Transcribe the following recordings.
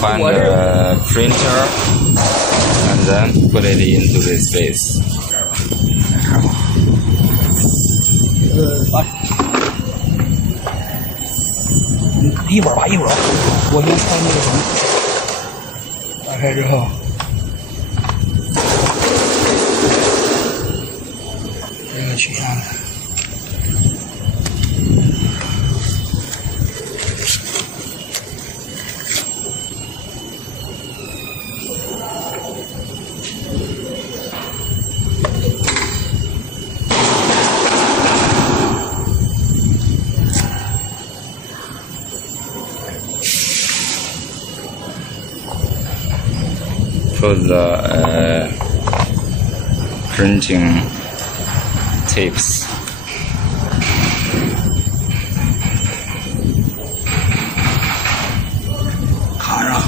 find the printer and then put it into this space. 一会儿吧，一会儿，我先拆那个什么，打开之后，这个取下来。Put the printing tapes. 卡上，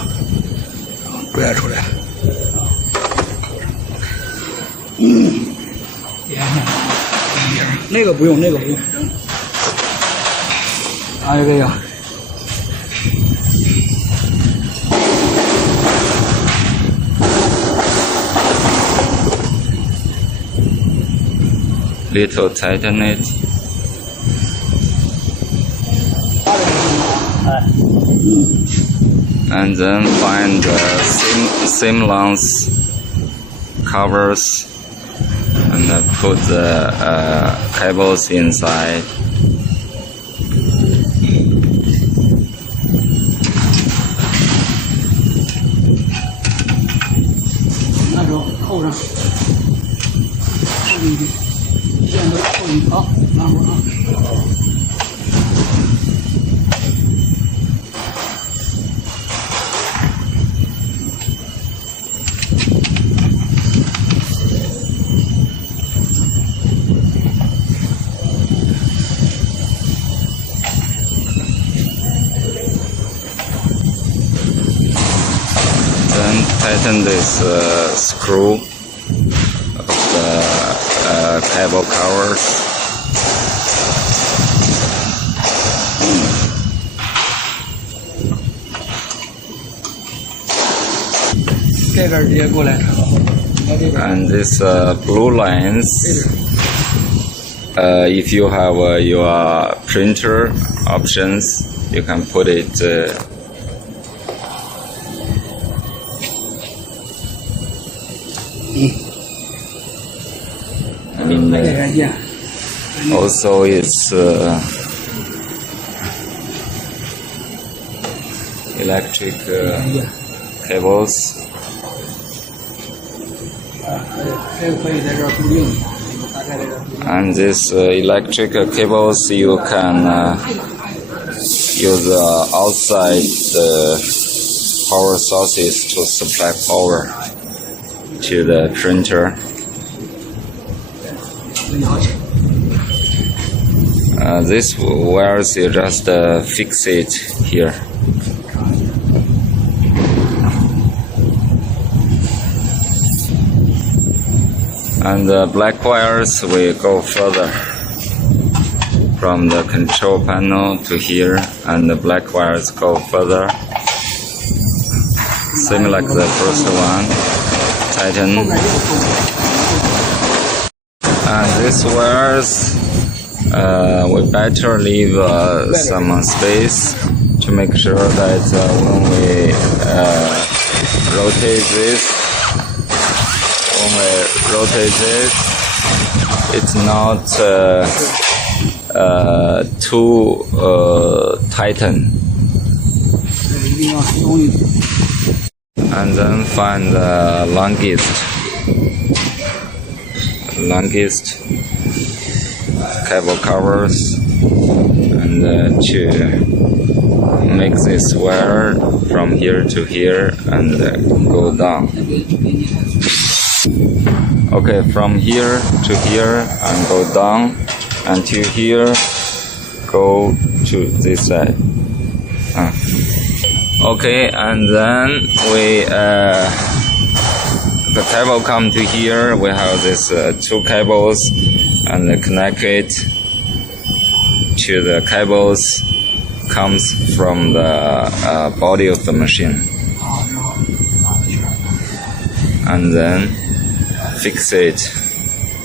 拽出来。那个不用，那个不用。还有这个。 Little tighten it. And then find the same length covers and put the cables inside. Then tighten this screw of the cable covers. 这边直接过来。And this blue lines, if you have your printer options, you can put it. Also, it's electric cables. And this electric cables you can use outside the power sources to supply power to the printer. This wires you just fix it here. And the black wires will go further from the control panel to here, and the black wires go further. Same like the first one. Tighten. And these wires, we better leave some space to make sure that when we rotate this, it's not too tighten. And then find the longest cable covers and to make this wire from here to here and go down. Okay, from here to here and go down until here, go to this side. Okay, and then we the cable come to here. We have this two cables and connect it to the cables comes from the body of the machine, 啊，然后打一圈儿。 and then fix it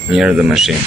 near the machine.